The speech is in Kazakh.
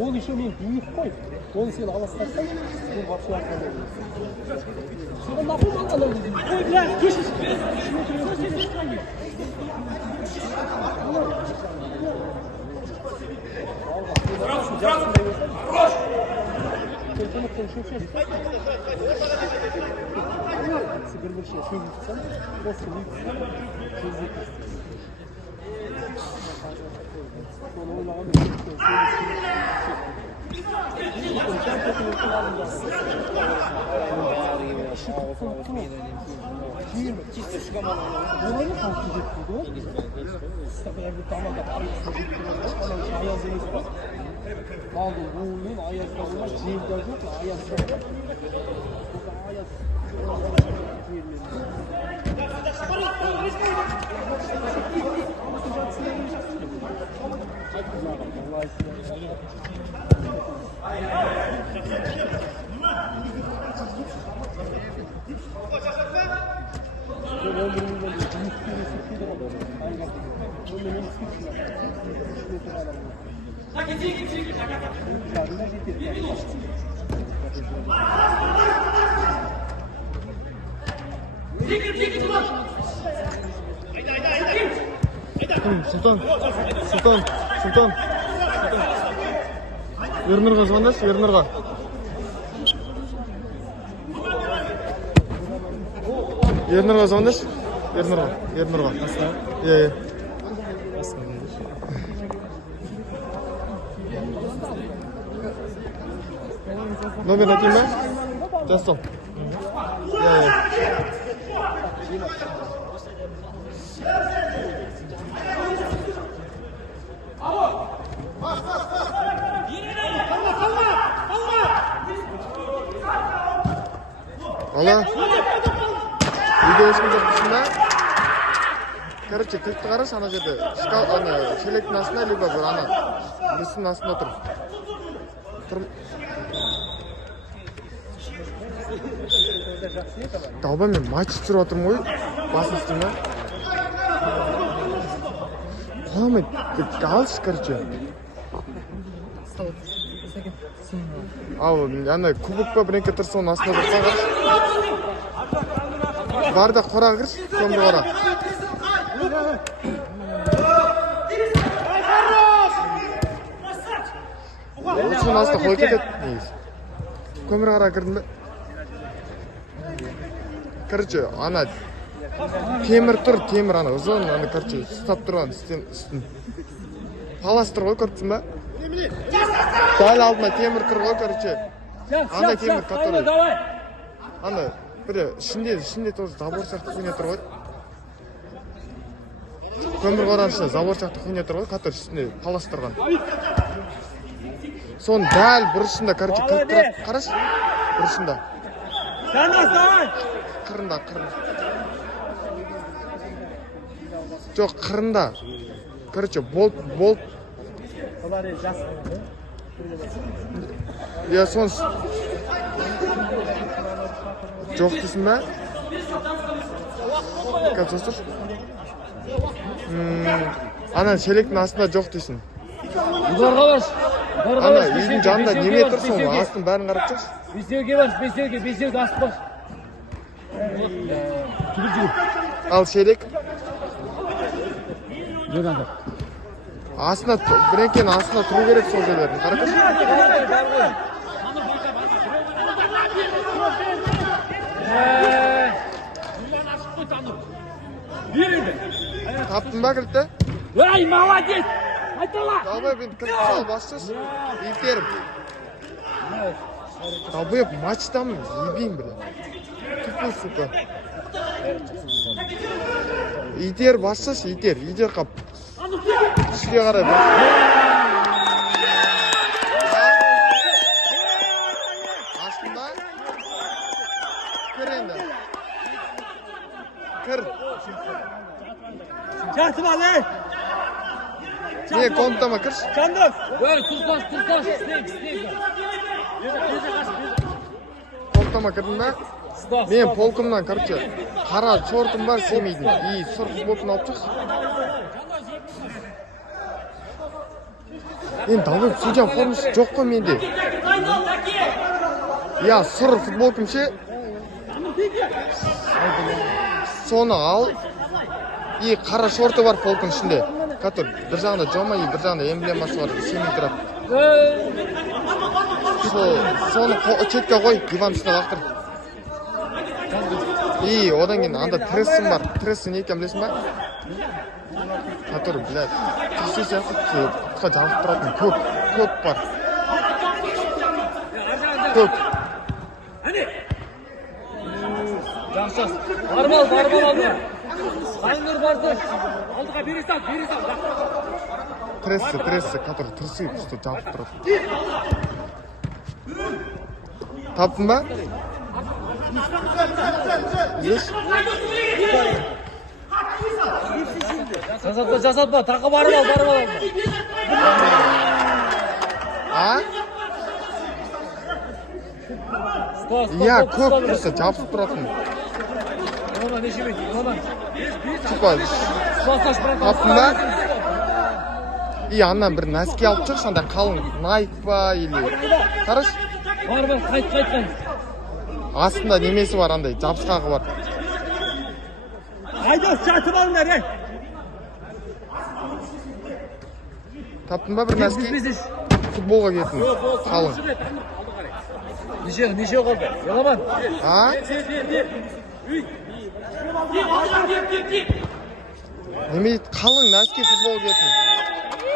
Ол еще мен биік қой. Оны сен аластарсаң, сен вообще ақылы. Сен нахуй маған аласың? Ой, блядь, кешір. Султан. Ернұрға звондаш, Ернұрға. Ернұрға звондаш, Ернұрға. Иә. Номер накинь ба? Жасыл. Ала. Видео ешкім жоқ дейсің ба? Короче, кілтті қараш, ана жерде. Шелектің астында, либо бір ана. Бүрсінің астында тұр. Далба мен матч түсіріп отырмын ғой. Басын істейм ба? Қоламай, алшы, короче. Ал, ана кубок па бірінке тұрса, оның астына тұрса қараш. Бар да қора кірш, көмір қора. Осының астына қой кетеді. Көмір қора кірдің бе? Короче, ана темір тұр, темір ана ұзын, ана короче, ұстап тұрған үстін. Палас тұр ғой, көріпсің ба? Дәл алдына темір тұр ғой, короче. Ана темір, который. Ана, бірі, ішінде тоже забор сияқты құйне тұр ғой. Көмір қораның ішінде забор сияқты құйне тұр ғой, который үстінде палас тұрған. Соның дәл бұрышында, короче, қырып қараш, бұрышында. Қырында. Жоқ, қырында. Короче, болт. Я сон... Жоқ дейсің ба? Как достыр? Ана шелектің астында жоқ дейсің. Ана үйдің жанында неме тұрсың, астың бәрін қарап жақшы. Бесеуге бар, бесеуге асып бар. Ал шелек? Астына, біренкенің астына тұру керек сол жерлердің. Қарақаш? Таптың ба кілтті? Ай, молодец! Айтала! Далбай, мен кілтті сал басшыз. Итерім. Далбай, матчтамын, ебейм, бля. Тупой, сука. Итер басшыз, итер қап. Ішке қарай басшыз. Аштың ба? Кір енді. Кір. Жатып ал, ей! Не, комнатама кірш? Жандос! Ой, тұзлаш, снег. Тоқтама кірдің ба? Мен полкымнан, короче, қара шортым бар семейдің. И сұр футболканы алып шығыз. Енді давай судья формасы жоқ қой менде. Я сұр футболкым ше. Соны ал. И қара шорты бар полкың ішінде. Который бір жағында жома, и бір жағында эмблемасы бар. Семей тұрады. Соны четке қой, диван үстіне лақтыр. И одан кейін анда трессім бар. Трессы не екен білесің ба? Который, блядь, трессе сияқты құтқа жабып тұратын көк бар. Көк. Жақсы. Бармал алды. Аңғыр барды. Алдыға бері сал. Трессы, который трессы үсті жабып тұрады. Таптың ба? Еш? Жасатма. Тақы бармал. А? Я көк тұрса жабып тұратын. Онан нешемен. Типа, таптың ба? И аннан бір нәски алып жүр, сонда қалың Nike па, или... Қараш? Бар, қайт. Астында немесі бар, андай, жабысқағы бар. Айдос, жатып алыңдар, ей! Таптың ба бір нәски? Футболға кетін, қалың. Неше қолды? Еламан? А? Неме қалың нәски футболға кетін.